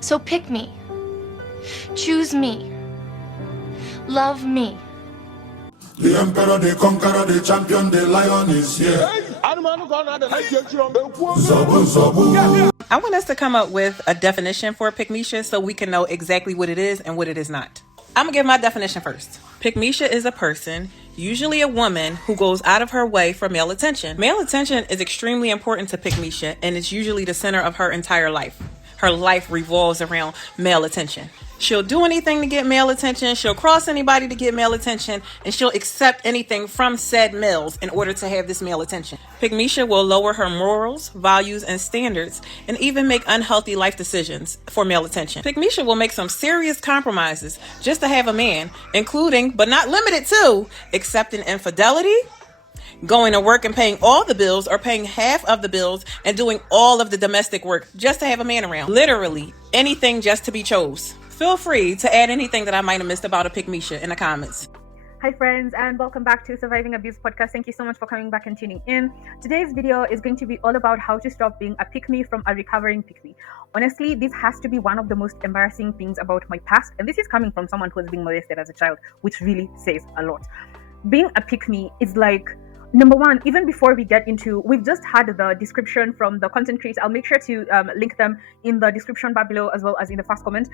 So pick me. Choose me. Love me. The emperor, the conqueror, the champion, the lion is here. Zabu, zabu. I want us to come up with a definition for Pygmesia so we can know exactly what it is and what it is not. I'm going to give my definition first. Pygmesia is a person, usually a woman, who goes out of her way for male attention. Male attention is extremely important to Pygmesia, and it's usually the center of her entire life. Her life revolves around male attention. She'll do anything to get male attention. She'll cross anybody to get male attention, and she'll accept anything from said males in order to have this male attention. Pygmesia will lower her morals, values, and standards, and even make unhealthy life decisions for male attention. Pygmesia will make some serious compromises just to have a man, including, but not limited to, accepting infidelity, going to work and paying all the bills or paying half of the bills and doing all of the domestic work just to have a man around. Literally anything just to be chose. Feel free to add anything that I might have missed about a Pygmesia in the comments. Hi friends, and welcome back to Surviving Abuse Podcast. Thank you so much for coming back and tuning in. Today's video is going to be all about how to stop being a pick-me from a recovering pick-me. Honestly, this has to be one of the most embarrassing things about my past, and this is coming from someone who was being molested as a child, which really says a lot. Being a pick-me is like, number one, even before we get into, we've just had the description from the content creator. I'll make sure to link them in the description bar below as well as in the first comment.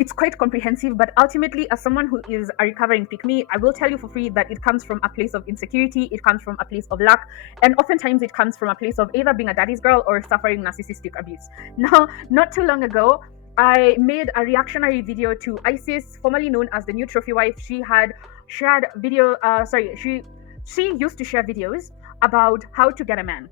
It's quite comprehensive, but ultimately, as someone who is a recovering pick-me, I will tell you for free that it comes from a place of insecurity, it comes from a place of lack, and oftentimes it comes from a place of either being a daddy's girl or suffering narcissistic abuse. Now, not too long ago, I made a reactionary video to Isis, formerly known as the new trophy wife. She shared video, she used to share videos about how to get a man.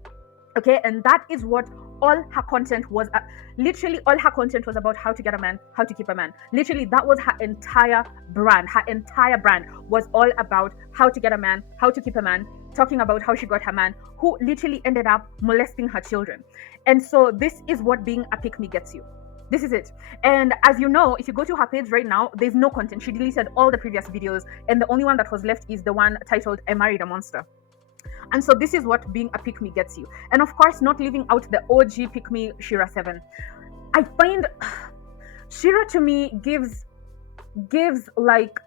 Okay, and that is what all her content was. Literally, all her content was about how to get a man, how to keep a man. Literally, that was her entire brand. Her entire brand was all about how to get a man, how to keep a man, talking about how she got her man, who literally ended up molesting her children. And so this is what being a pick-me gets you. This is it. And as you know, if you go to her page right now, there's no content. She deleted all the previous videos, and the only one that was left is the one titled I Married a Monster. And so this is what being a pick-me gets you. And of course, not leaving out the OG pick-me, Shira 7. I find Shira to me gives like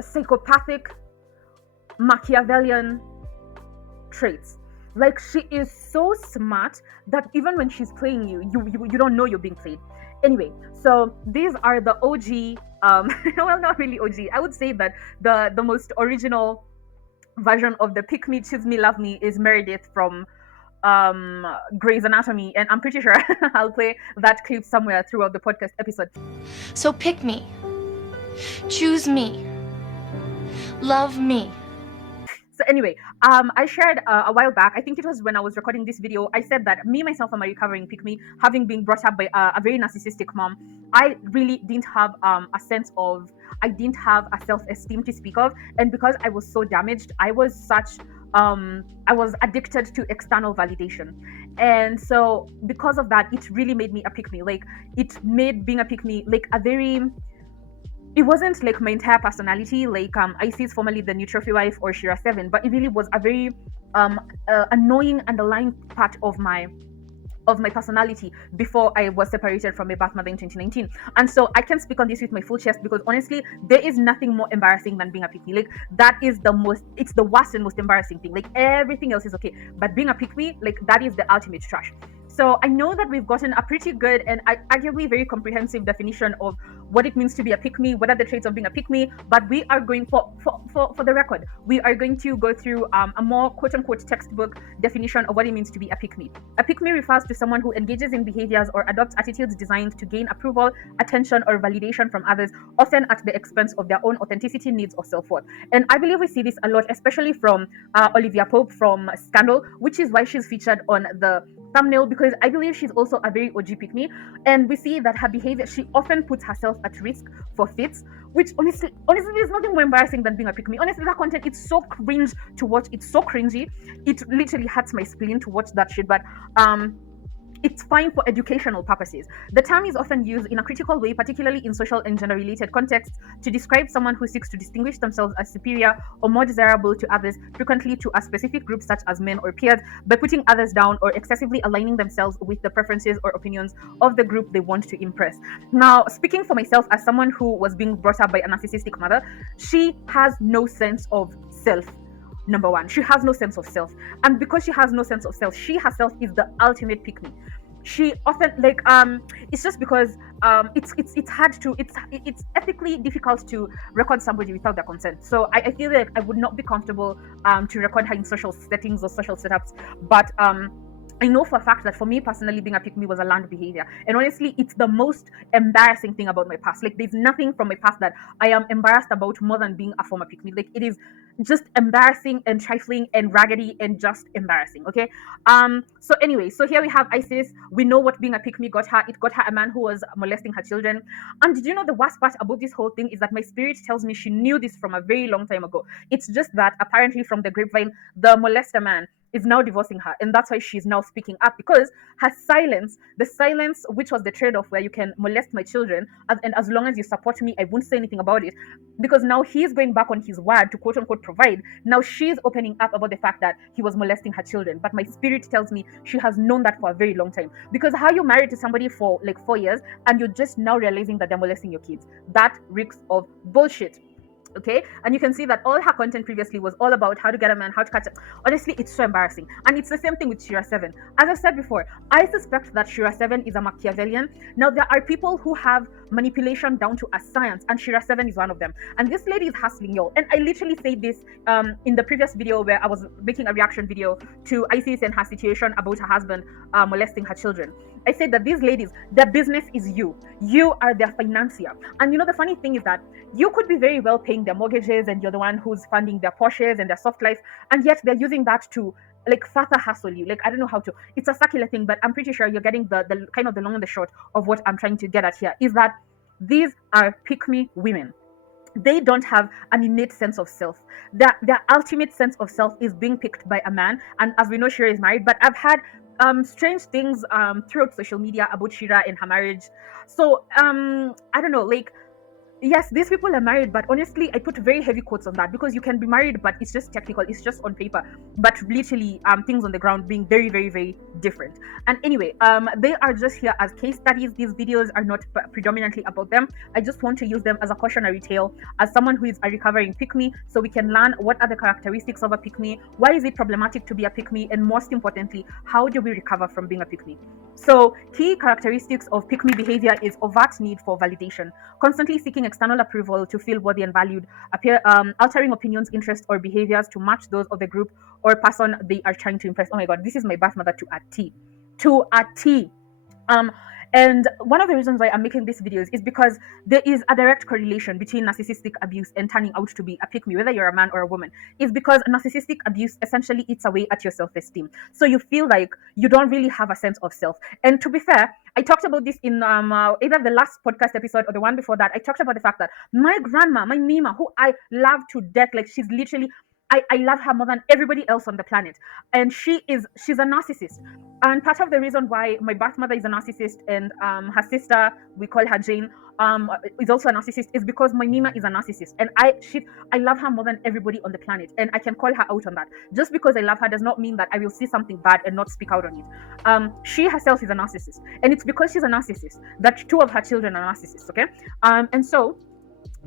psychopathic Machiavellian traits. Like, she is so smart that even when she's playing you don't know you're being played. Anyway, so these are the OG, well, not really OG. I would say that the most original version of the pick me, choose me, love me is Meredith from Grey's Anatomy, and I'm pretty sure I'll play that clip somewhere throughout the podcast episode. So pick me. Choose me. Love me. So anyway, I shared a while back, I think it was when I was recording this video, I said that me, myself, I'm a recovering pick-me, having been brought up by a very narcissistic mom. I really didn't have a self-esteem to speak of. And because I was so damaged, I was addicted to external validation. And so because of that, it really made me a pick-me. Like, it made being a pick-me like it wasn't like my entire personality, like Isis, formerly the new trophy wife, or Shira 7, but it really was a very annoying underlying part of my personality before I was separated from my birth mother in 2019. And so I can speak on this with my full chest, because honestly, there is nothing more embarrassing than being a pick-me. Like, that is it's the worst and most embarrassing thing. Like, everything else is okay, but being a pick-me, like, that is the ultimate trash. So I know that we've gotten a pretty good and arguably very comprehensive definition of what it means to be a pick-me, what are the traits of being a pick-me, but we are going for the record, we are going to go through a more quote-unquote textbook definition of what it means to be a pick-me. A pick-me refers to someone who engages in behaviors or adopts attitudes designed to gain approval, attention, or validation from others, often at the expense of their own authenticity, needs, or self-worth. And I believe we see this a lot, especially from Olivia Pope from Scandal, which is why she's featured on the thumbnail, because I believe she's also a very OG pick-me, and we see that her behavior, she often puts herself at risk for fits, which honestly there's nothing more embarrassing than being a pick-me. Honestly, that content, it's so cringe to watch, it's so cringy, it literally hurts my spleen to watch that shit. But it's fine for educational purposes. The term is often used in a critical way, particularly in social and gender-related contexts, to describe someone who seeks to distinguish themselves as superior or more desirable to others, frequently to a specific group such as men or peers, by putting others down or excessively aligning themselves with the preferences or opinions of the group they want to impress. Now, speaking for myself as someone who was being brought up by a narcissistic mother, she has no sense of self. Number one, she has no sense of self, and because she has no sense of self, she herself is the ultimate pick me. She often it's just because it's hard to it's ethically difficult to record somebody without their consent. So I feel like I would not be comfortable to record her in social settings or social setups, but I know for a fact that for me personally, being a pick me was a learned behavior. And honestly, it's the most embarrassing thing about my past. Like, there's nothing from my past that I am embarrassed about more than being a former pick me. Like, it is just embarrassing and trifling and raggedy and just embarrassing. Okay. So anyway, so here we have Isis. We know what being a pick me got her. It got her a man who was molesting her children. And did you know the worst part about this whole thing is that my spirit tells me she knew this from a very long time ago. It's just that apparently from the grapevine, the molester man is now divorcing her, and that's why she's now speaking up, because her silence, the silence which was the trade-off where you can molest my children, and as long as you support me, I won't say anything about it, because now he's going back on his word to quote unquote provide. Now she's opening up about the fact that he was molesting her children, but my spirit tells me she has known that for a very long time. Because how you married to somebody for like 4 years and you're just now realizing that they're molesting your kids? That reeks of bullshit. Okay, and you can see that all her content previously was all about how to get a man, how to catch him. Honestly, it's so embarrassing. And it's the same thing with Shira 7. As I said before, I suspect that Shira 7 is a Machiavellian. Now, there are people who have manipulation down to a science, and Shira 7 is one of them. And this lady is hustling y'all. And I literally said this in the previous video where I was making a reaction video to Isis and her situation about her husband molesting her children. I said that these ladies, their business is you. You are their financier. And you know, the funny thing is that you could be very well paying their mortgages and you're the one who's funding their Porsches and their soft life, and yet they're using that to like further hustle you. Like, I don't know how to, it's a circular thing, but I'm pretty sure you're getting the kind of the long and the short of what I'm trying to get at here, is that these are pick-me women. They don't have an innate sense of self. Their ultimate sense of self is being picked by a man. And as we know, Shira is married, but I've had strange things throughout social media about Shira and her marriage. So I don't know, like, yes, these people are married, but honestly, I put very heavy quotes on that, because you can be married, but it's just technical, it's just on paper, but literally things on the ground being very, very, very different. And anyway, they are just here as case studies. These videos are not predominantly about them. I just want to use them as a cautionary tale, as someone who is a recovering pick-me, so we can learn what are the characteristics of a pick-me, why is it problematic to be a pick-me, and most importantly, how do we recover from being a pick-me. So key characteristics of pick-me behavior is overt need for validation, constantly seeking external approval to feel worthy and valued, altering opinions, interests, or behaviors to match those of the group or person they are trying to impress. Oh my god, this is my birth mother to a T. To a T. And one of the reasons why I'm making these videos is because there is a direct correlation between narcissistic abuse and turning out to be a pick-me, whether you're a man or a woman. It's because narcissistic abuse essentially eats away at your self-esteem. So you feel like you don't really have a sense of self. And to be fair, I talked about this in either the last podcast episode or the one before that. I talked about the fact that my grandma, my Mima, who I love to death, like she's literally, I love her more than everybody else on the planet. And she's a narcissist. And part of the reason why my birth mother is a narcissist and her sister, we call her Jane, is also a narcissist, is because my Mima is a narcissist. And I love her more than everybody on the planet. And I can call her out on that. Just because I love her does not mean that I will see something bad and not speak out on it. She herself is a narcissist. And it's because she's a narcissist that 2 of her children are narcissists, okay? And so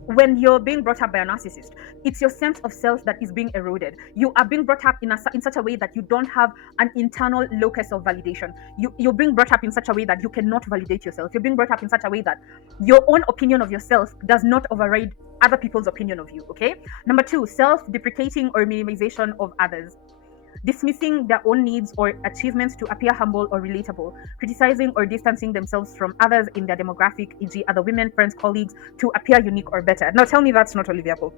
when you're being brought up by a narcissist, it's your sense of self that is being eroded. You are being brought up in such a way that you don't have an internal locus of validation. You're being brought up in such a way that you cannot validate yourself. You're being brought up in such a way that your own opinion of yourself does not override other people's opinion of you, okay? Number 2, self-deprecating or minimization of others. Dismissing their own needs or achievements to appear humble or relatable, criticizing or distancing themselves from others in their demographic, e.g. other women, friends, colleagues, to appear unique or better. Now tell me that's not Olivia Pope.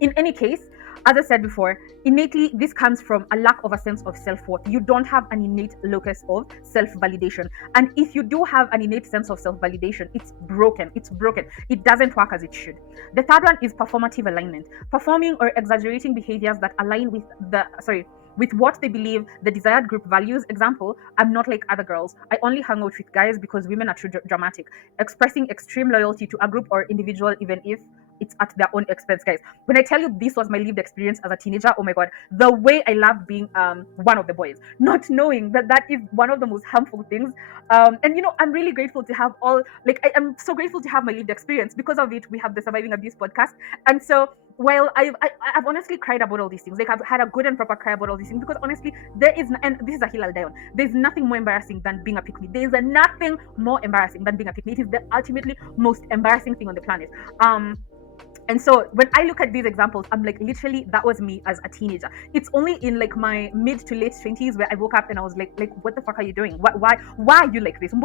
In any case, as I said before, innately this comes from a lack of a sense of self-worth. You don't have an innate locus of self-validation. And if you do have an innate sense of self-validation, it's broken. It's broken. It doesn't work as it should. The third one is performative alignment. Performing or exaggerating behaviors that align with with what they believe the desired group values. Example, I'm not like other girls. I only hang out with guys because women are too dramatic. Expressing extreme loyalty to a group or individual, even if it's at their own expense, guys. When I tell you this was my lived experience as a teenager, oh my god, the way I loved being one of the boys, not knowing that that is one of the most harmful things. And you know, I'm really grateful to have all, like, I'm so grateful to have my lived experience. Because of it, we have the Surviving Abuse podcast. And so while I've honestly cried about all these things, like I've had a good and proper cry about all these things, because honestly, there is, and this is a hill I'll die on, there's nothing more embarrassing than being a pick me. There's nothing more embarrassing than being a pick me. It is the ultimately most embarrassing thing on the planet. And so when I look at these examples, I'm like, literally, that was me as a teenager. It's only in like my mid to late 20s where I woke up and I was like, what the fuck are you doing? Why are you like this? And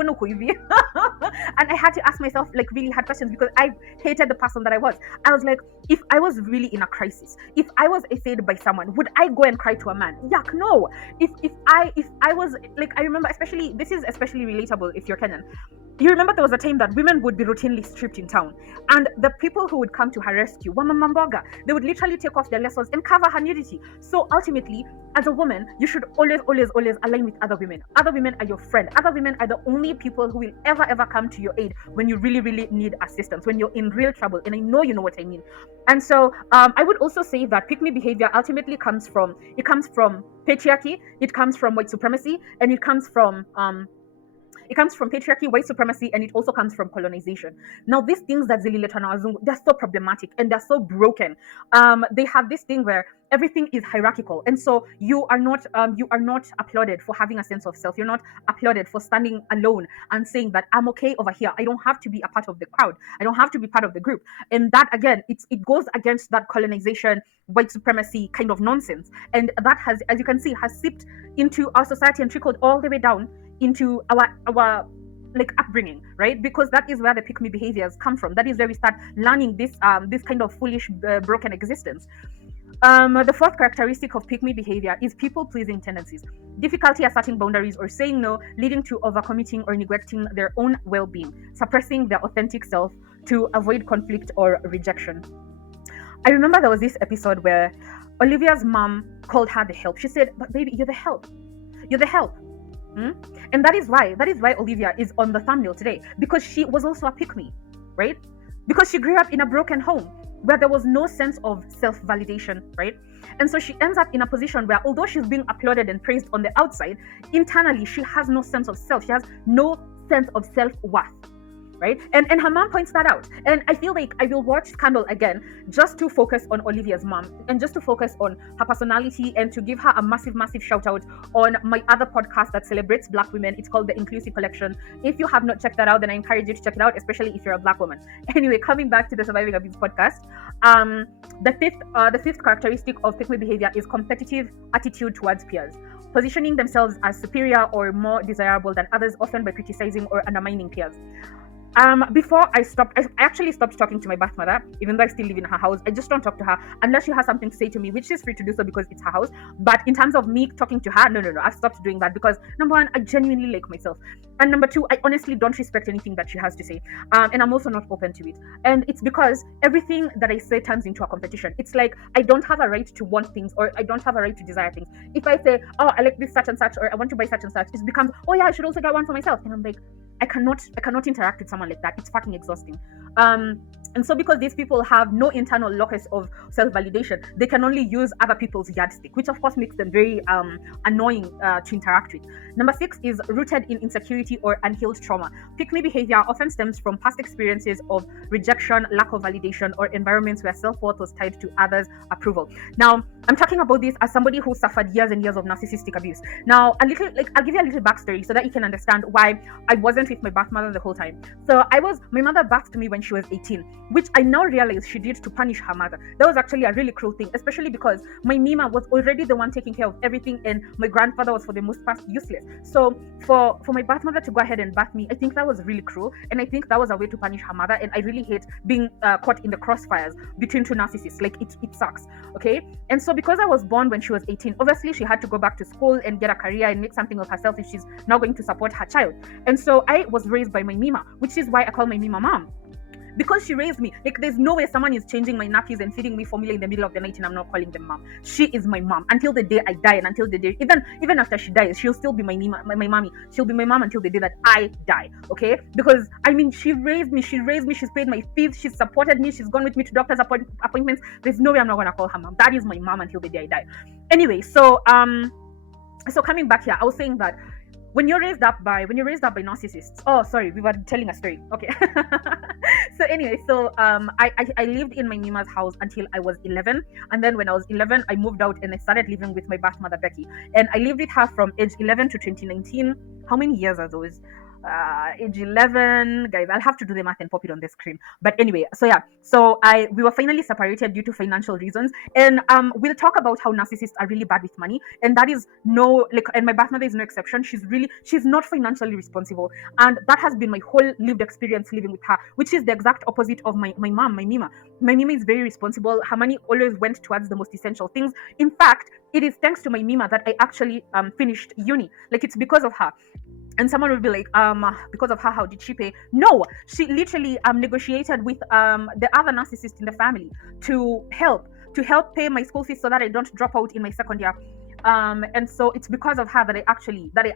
I had to ask myself like really hard questions, because I hated the person that I was. I was like, if I was really in a crisis, if I was essayed by someone, would I go and cry to a man? Yuck, no. If I was like, I remember, especially, this is especially relatable if you're Kenyan. You remember there was a time that women would be routinely stripped in town, and the people who would come to her rescue, Wamamamboga, they would literally take off their lessons and cover her nudity. So ultimately, as a woman, you should always align with other women. Other women are your friend. Other women are the only people who will ever come to your aid when you really need assistance, when you're in real trouble. And I know you know what I mean. And so I would also say that pick me behavior ultimately comes from patriarchy, it comes from white supremacy, and it comes from patriarchy, white supremacy, and it also comes from colonization. Now, these things that they're so problematic and they're so broken. They have this thing where everything is hierarchical, and so you are not applauded for having a sense of self. You're not applauded for standing alone and saying that I'm okay over here. I don't have to be a part of the crowd. I don't have to be part of the group. And that, again, it goes against that colonization, white supremacy kind of nonsense. And that has, as you can see, has seeped into our society and trickled all the way down into our like upbringing, right? Because that is where the pick me behaviors come from. That is where we start learning this kind of foolish broken existence. The fourth characteristic of pick me behavior is people pleasing tendencies, difficulty asserting boundaries or saying no, leading to overcommitting or neglecting their own well-being, suppressing their authentic self to avoid conflict or rejection. I remember there was this episode where Olivia's mom called her the help. She said, "But baby, you're the help. You're the help." And that is why Olivia is on the thumbnail today, because she was also a pick-me, right? Because she grew up in a broken home where there was no sense of self-validation, right? And so she ends up in a position where, although she's being applauded and praised on the outside, internally she has no sense of self. She has no sense of self-worth, right? And her mom points that out. And I feel like I will watch Scandal again just to focus on Olivia's mom and just to focus on her personality, and to give her a massive shout out on my other podcast that celebrates Black women. It's called The Inclusive Collection. If you have not checked that out, then I encourage you to check it out, especially if you're a Black woman. Anyway, coming back to the Surviving Abuse podcast, the fifth characteristic of pick me behavior is competitive attitude towards peers, positioning themselves as superior or more desirable than others, often by criticizing or undermining peers. Before I actually stopped talking to my birth mother, even though I still live in her house. I just don't talk to her unless she has something to say to me, which she's free to do so because it's her house. But in terms of me talking to her, no. I've stopped doing that because, number one, I genuinely like myself. And number two, I honestly don't respect anything that she has to say. And I'm also not open to it. And it's because everything that I say turns into a competition. It's like I don't have a right to want things, or I don't have a right to desire things. If I say, oh, I like this such and such, or I want to buy such and such, it becomes, oh yeah, I should also get one for myself. And I'm like, I cannot interact with someone like that. It's fucking exhausting. And so because these people have no internal locus of self-validation, they can only use other people's yardstick, which of course makes them very annoying to interact with. Number 6 is rooted in insecurity or unhealed trauma. Pick-me behavior often stems from past experiences of rejection, lack of validation, or environments where self-worth was tied to others' approval. Now, I'm talking about this as somebody who suffered years and years of narcissistic abuse. Now, I'll give you a little backstory so that you can understand why I wasn't with my birth mother the whole time. So my mother birthed me when she was 18, which I now realize she did to punish her mother. That was actually a really cruel thing, especially because my Mima was already the one taking care of everything, and my grandfather was for the most part useless. So for my birth mother to go ahead and birth me, I think that was really cruel, and I think that was a way to punish her mother. And I really hate being caught in the crossfires between two narcissists. Like it sucks. Okay, and so because I was born when she was 18, obviously she had to go back to school and get a career and make something of herself if she's now going to support her child. And so I was raised by my Mima, which is why I call my Mima mom. because she raised me. Like, there's no way someone is changing my nappies and feeding me formula in the middle of the night and I'm not calling them mom. She is my mom until the day I die, and until the day, even after she dies, she'll still be my mommy. She'll be my mom until the day that I die. Okay? Because I mean, she raised me. She's paid my fees. She's supported me. She's gone with me to doctor's appointments. There's no way I'm not gonna call her mom. That is my mom until the day I die. Anyway, so coming back here, I was saying that when you're raised up by narcissists. Oh, sorry, we were telling a story. Okay. So anyway, I lived in my Mima's house until I was 11, and then when I was 11, I moved out and I started living with my birth mother Becky, and I lived with her from age 11 to 2019. How many years are those? Age 11, guys, I'll have to do the math and pop it on the screen. But anyway, we were finally separated due to financial reasons, and we'll talk about how narcissists are really bad with money, and that is and my birth mother is no exception. She's not financially responsible, and that has been my whole lived experience living with her, which is the exact opposite of my mom, my Mima. My Mima is very responsible. Her money always went towards the most essential things. In fact, it is thanks to my Mima that I actually finished uni. Like, it's because of her. And someone would be like, because of her, how did she pay? No, she literally negotiated with the other narcissist in the family to help pay my school fees so that I don't drop out in my second year. And so it's because of her that I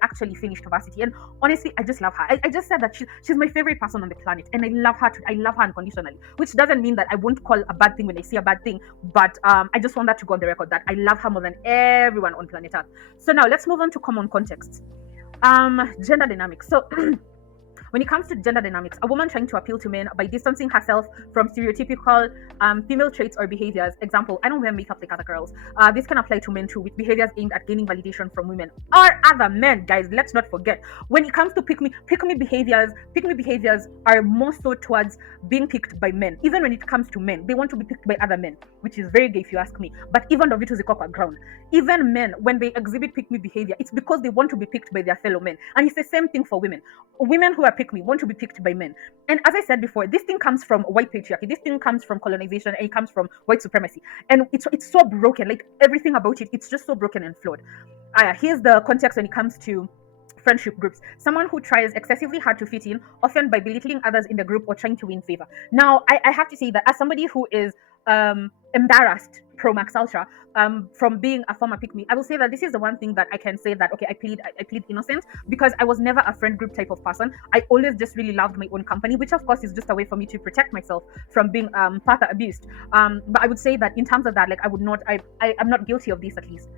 actually finished university. And honestly, I just love her. I just said that she's my favorite person on the planet, and I love her unconditionally. Which doesn't mean that I won't call a bad thing when I see a bad thing, but I just want that to go on the record that I love her more than everyone on planet Earth. So now let's move on to common contexts. Gender dynamics. So when it comes to gender dynamics, a woman trying to appeal to men by distancing herself from stereotypical female traits or behaviors. Example, I don't wear makeup like other girls. This can apply to men too, with behaviors aimed at gaining validation from women or other men. Guys, let's not forget, when it comes to pick me behaviors are more so towards being picked by men. Even when it comes to men, they want to be picked by other men, which is very gay if you ask me. But even though it was a cock ground, even men, when they exhibit pick me behavior, it's because they want to be picked by their fellow men. And it's the same thing for women. Women who are pick me want to be picked by men. And as I said before, this thing comes from white patriarchy. This thing comes from colonization, and it comes from white supremacy. And it's so broken. Like, everything about it, it's just so broken and flawed. Here's the context when it comes to friendship groups. Someone who tries excessively hard to fit in, often by belittling others in the group or trying to win favor. Now, I have to say that as somebody who is embarrassed pro Max Ultra from being a former pick me, I will say that this is the one thing that I can say that, okay, I plead innocent, because I was never a friend group type of person. I always just really loved my own company, which of course is just a way for me to protect myself from being further abused. But I would say that in terms of that, like, I'm not guilty of this, at least.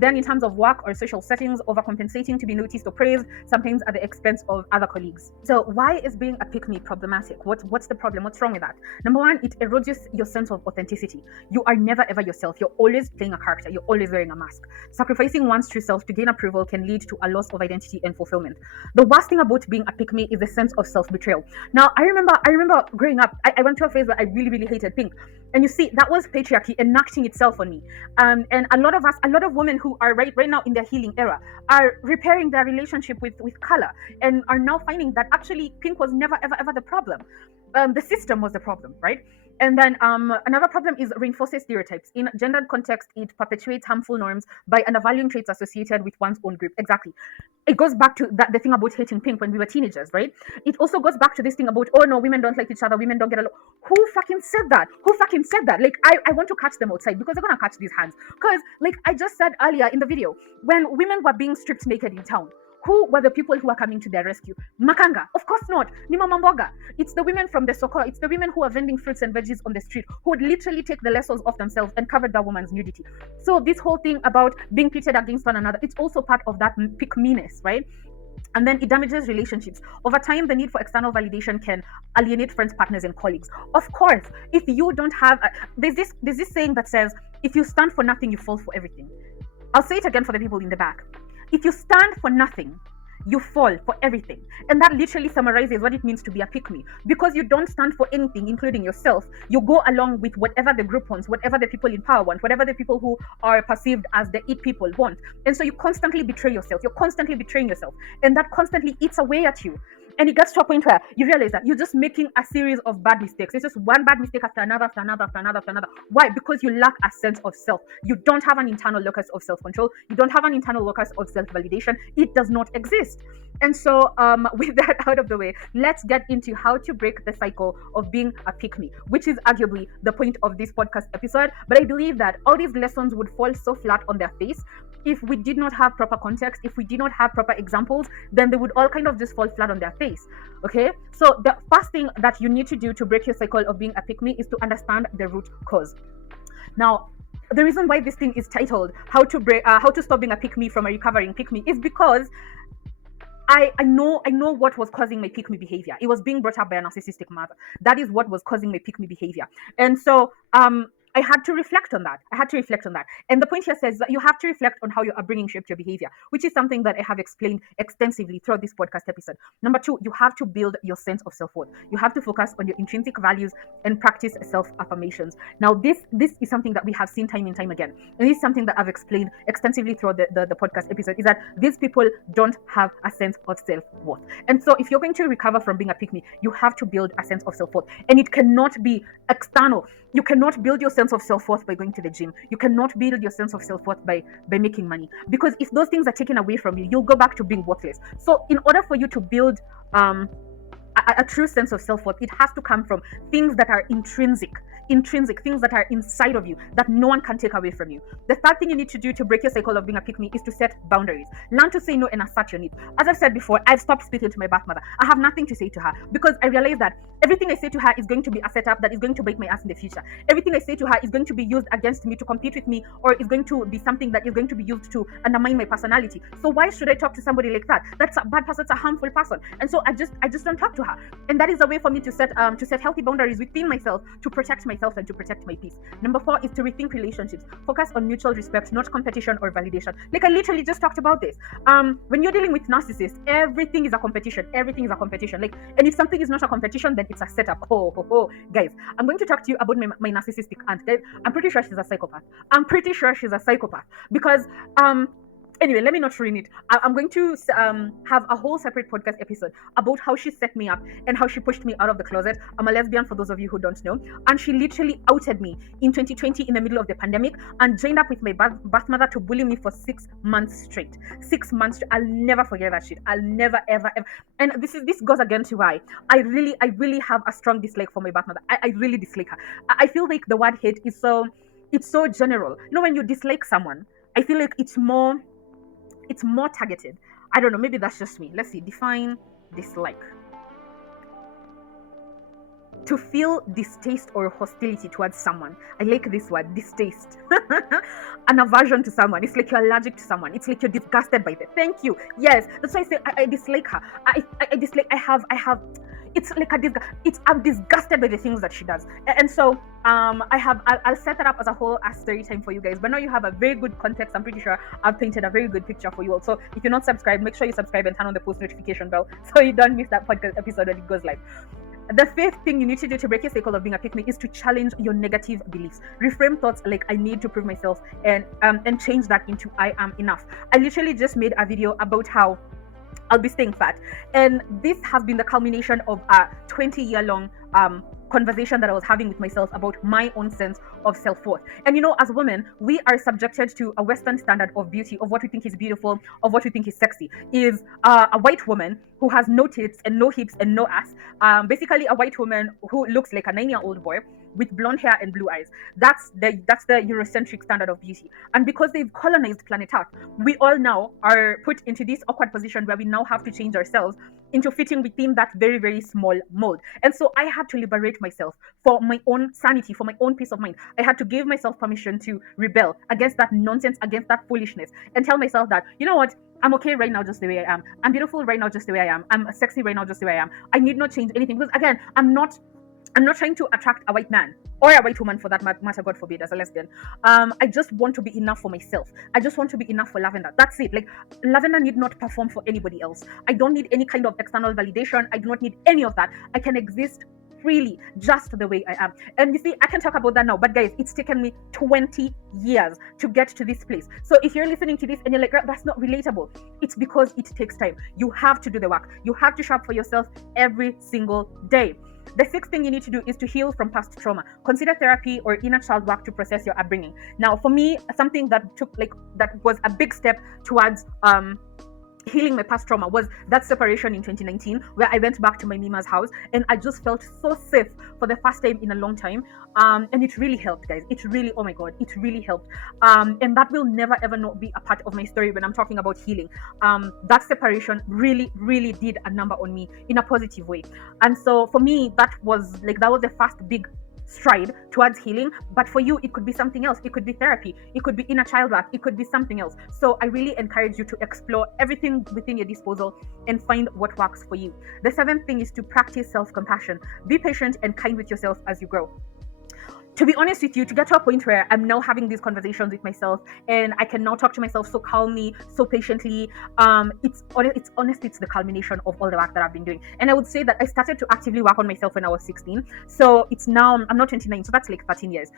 Then in terms of work or social settings, overcompensating to be noticed or praised, sometimes at the expense of other colleagues. So why is being a pick me problematic? What's the problem? What's wrong with that? Number one, it erodes your sense of authenticity. You are never ever yourself. You're always playing a character. You're always wearing a mask. Sacrificing one's true self to gain approval can lead to a loss of identity and fulfillment. The worst thing about being a pick me is the sense of self-betrayal. Now, I remember growing up, I went to a phase where I really, really hated pink. And you see, that was patriarchy enacting itself on me. And a lot of women who are right now in their healing era are repairing their relationship with color, and are now finding that actually pink was never ever the problem. The system was the problem, right? And then another problem is reinforces stereotypes. In gendered context, it perpetuates harmful norms by undervaluing traits associated with one's own group. Exactly. It goes back to the thing about hating pink when we were teenagers, right? It also goes back to this thing about, oh no, women don't like each other, women don't get along. Who fucking said that? Like, I want to catch them outside, because they're gonna catch these hands. Because, like I just said earlier in the video, when women were being stripped naked in town, who were the people who were coming to their rescue? Makanga? Of course not. Ni Mama Mboga. It's the women from the soko. It's the women who are vending fruits and veggies on the street, who would literally take the lessons off themselves and cover that woman's nudity. So this whole thing about being pitted against one another, it's also part of that pick meanness, right? And then it damages relationships. Over time, the need for external validation can alienate friends, partners, and colleagues. Of course, if you don't have... there's this saying that says, if you stand for nothing, you fall for everything. I'll say it again for the people in the back. If you stand for nothing, you fall for everything. And that literally summarizes what it means to be a pick-me. Because you don't stand for anything, including yourself. You go along with whatever the group wants, whatever the people in power want, whatever the people who are perceived as the it people want. And so you constantly betray yourself. You're constantly betraying yourself. And that constantly eats away at you. And it gets to a point where you realize that you're just making a series of bad mistakes. It's just one bad mistake after another, after another, after another, after another. Why? Because you lack a sense of self. You don't have an internal locus of self-control. You don't have an internal locus of self-validation. It does not exist. And so, with that out of the way, let's get into how to break the cycle of being a pick me, which is arguably the point of this podcast episode. But I believe that all these lessons would fall so flat on their face if we did not have proper context, if we did not have proper examples, then they would all kind of just fall flat on their face. Okay, so the first thing that you need to do to break your cycle of being a pick me is to understand the root cause. Now, the reason why this thing is titled how to stop being a pick me from a recovering pick me is because I know what was causing my pick me behavior. It was being brought up by a narcissistic mother. That is what was causing my pick me behavior. And so I had to reflect on that. And the point here says that you have to reflect on how your upbringing shaped your behavior, which is something that I have explained extensively throughout this podcast episode. Number two, you have to build your sense of self-worth. You have to focus on your intrinsic values and practice self-affirmations. Now, this is something that we have seen time and time again. And this is something that I've explained extensively throughout the podcast episode, is that these people don't have a sense of self-worth. And so if you're going to recover from being a pick me, you have to build a sense of self-worth. And it cannot be external. You cannot build your sense of self-worth by going to the gym. You cannot build your sense of self-worth by making money. Because if those things are taken away from you, you'll go back to being worthless. So in order for you to build a true sense of self-worth, it has to come from things that are intrinsic, things that are inside of you that no one can take away from you. The third thing you need to do to break your cycle of being a pick me is to set boundaries. Learn to say no and assert your needs. As I've said before, I've stopped speaking to my birth mother. I have nothing to say to her because I realize that everything I say to her is going to be a setup that is going to bite my ass in the future. Everything I say to her is going to be used against me to compete with me, or is going to be something that is going to be used to undermine my personality. So why should I talk to somebody like that? That's a bad person, that's a harmful person. And so I just don't talk to her. And that is a way for me to set healthy boundaries within myself, to protect myself and to protect my peace. Number four is to rethink relationships. Focus on mutual respect, not competition or validation. Like I literally just talked about this. When you're dealing with narcissists, everything is a competition. Like, and if something is not a competition, then it's a setup. Guys, I'm going to talk to you about my narcissistic aunt. Guys, I'm pretty sure she's a psychopath. Because anyway, let me not ruin it. I'm going to have a whole separate podcast episode about how she set me up and how she pushed me out of the closet. I'm a lesbian, for those of you who don't know. And she literally outed me in 2020 in the middle of the pandemic and joined up with my birth mother to bully me for 6 months straight. 6 months. I'll never forget that shit. I'll never, ever. And this goes again to why I really have a strong dislike for my birth mother. I really dislike her. I feel like the word hate is so general. You know, when you dislike someone, I feel like it's more targeted. I don't know, maybe that's just me. Let's see, define dislike. To feel distaste or hostility towards someone. I like this word, distaste. An aversion to someone. It's like you're allergic to someone. It's like you're disgusted by them. Thank you. Yes, that's why I say I dislike her. I dislike. I have. It's like I'm disgusted by the things that she does. And so I'll set that up as a whole as story time for you guys. But now you have a very good context. I'm pretty sure I've painted a very good picture for you all. So if you're not subscribed, make sure you subscribe and turn on the post notification bell so you don't miss that podcast episode when it goes live. The fifth thing you need to do to break your cycle of being a pick me is to challenge your negative beliefs. Reframe thoughts like I need to prove myself and change that into I am enough. I literally just made a video about how I'll be staying fat, and this has been the culmination of a 20-year-long conversation that I was having with myself about my own sense of self-worth. And you know, as women, we are subjected to a Western standard of beauty, of what we think is beautiful, of what we think is sexy. Is a white woman who has no tits and no hips and no ass, basically a white woman who looks like a 9-year-old boy with blonde hair and blue eyes. That's the Eurocentric standard of beauty. And because they've colonized planet Earth, we all now are put into this awkward position where we now have to change ourselves into fitting within that very, very small mold. And so I had to liberate myself for my own sanity, for my own peace of mind. I had to give myself permission to rebel against that nonsense, against that foolishness, and tell myself that, you know what, I'm okay right now just the way I am. I'm beautiful right now just the way I am. I'm sexy right now just the way I am. I need not change anything, because again, I'm not trying to attract a white man or a white woman for that matter, God forbid, as a lesbian. I just want to be enough for myself. I just want to be enough for Lavender. That's it. Like, Lavender need not perform for anybody else. I don't need any kind of external validation. I do not need any of that. I can exist freely, just the way I am. And you see, I can talk about that now, but guys, it's taken me 20 years to get to this place. So if you're listening to this and you're like, that's not relatable, it's because it takes time. You have to do the work. You have to show up for yourself every single day. The sixth thing you need to do is to heal from past trauma. Consider therapy or inner child work to process your upbringing. Now, for me, something that was a big step towards healing my past trauma was that separation in 2019, where I went back to my Mima's house and I just felt so safe for the first time in a long time. And it really helped, guys. It really, oh my God, it really helped. And that will never ever not be a part of my story when I'm talking about healing. That separation really, really did a number on me in a positive way. And so for me, that was the first big stride towards healing. But for you, it could be something else. It could be therapy, it could be inner child work, it could be something else. So I really encourage you to explore everything within your disposal and find what works for you. The seventh thing is to practice self-compassion. Be patient and kind with yourself as you grow. To be honest with you, to get to a point where I'm now having these conversations with myself and I can now talk to myself so calmly, so patiently, it's the culmination of all the work that I've been doing. And I would say that I started to actively work on myself when I was 16. So it's now, I'm not 29, so that's like 13 years.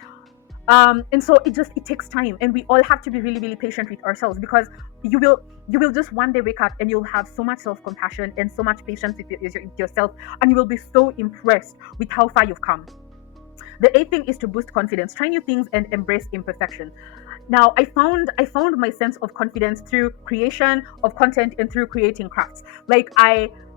And so it takes time, and we all have to be really, really patient with ourselves, because you will just one day wake up and you'll have so much self-compassion and so much patience with yourself, and you will be so impressed with how far you've come. The eighth thing is to boost confidence. Try new things and embrace imperfection. Now, I found my sense of confidence through creation of content and through creating crafts.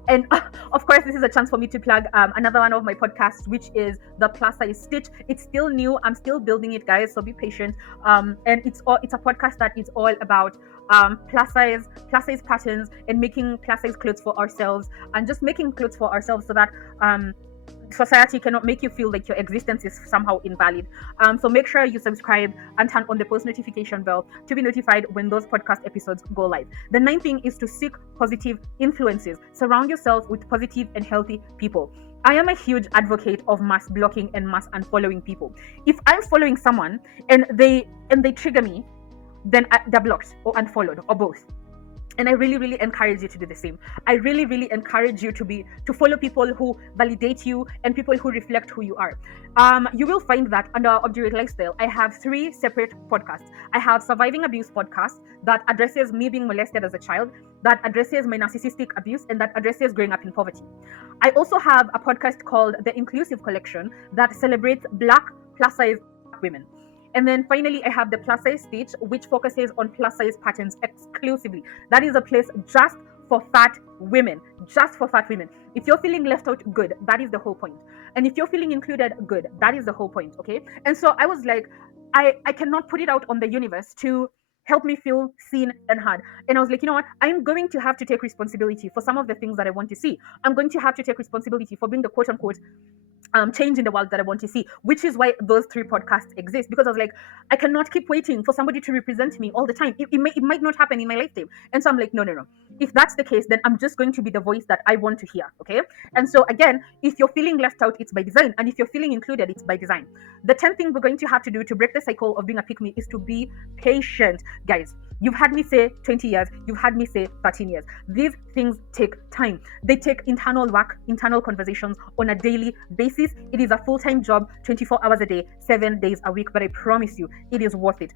And of course, this is a chance for me to plug another one of my podcasts, which is the Plus Size Stitch. It's still new. I'm still building it, guys, so be patient. And it's a podcast that is all about plus size patterns and making plus size clothes for ourselves, and just making clothes for ourselves so that society cannot make you feel like your existence is somehow invalid. So make sure you subscribe and turn on the post notification bell to be notified when those podcast episodes go live. The ninth thing is to seek positive influences. Surround yourself with positive and healthy people. I am a huge advocate of mass blocking and mass unfollowing people. If I'm following someone and they trigger me, then they're blocked or unfollowed or both. And I really, really encourage you to do the same. I really, really encourage you to follow people who validate you and people who reflect who you are. You will find that under Obdurate Lifestyle, I have 3 separate podcasts. I have Surviving Abuse podcast that addresses me being molested as a child, that addresses my narcissistic abuse, and that addresses growing up in poverty. I also have a podcast called The Inclusive Collection that celebrates Black plus size women. And then finally, I have the Plus Size Stitch, which focuses on plus size patterns exclusively. That is a place just for fat women, just for fat women. If you're feeling left out, good, that is the whole point. And if you're feeling included, good, that is the whole point, okay? And so I was like, I cannot put it out on the universe to help me feel seen and heard. And I was like, you know what? I'm going to have to take responsibility for some of the things that I want to see. I'm going to have to take responsibility for being the quote unquote change in the world that I want to see, which is why those 3 podcasts exist. Because I was like, I cannot keep waiting for somebody to represent me all the time. It might not happen in my lifetime. And so I'm like, no. If that's the case, then I'm just going to be the voice that I want to hear. Okay. And so again, if you're feeling left out, it's by design. And if you're feeling included, it's by design. The 10th thing we're going to have to do to break the cycle of being a pick-me is to be patient, guys. You've had me say 20 years, you've had me say 13 years. These things take time. They take internal work, internal conversations on a daily basis. It is a full-time job, 24 hours a day, 7 days a week, but I promise you, it is worth it.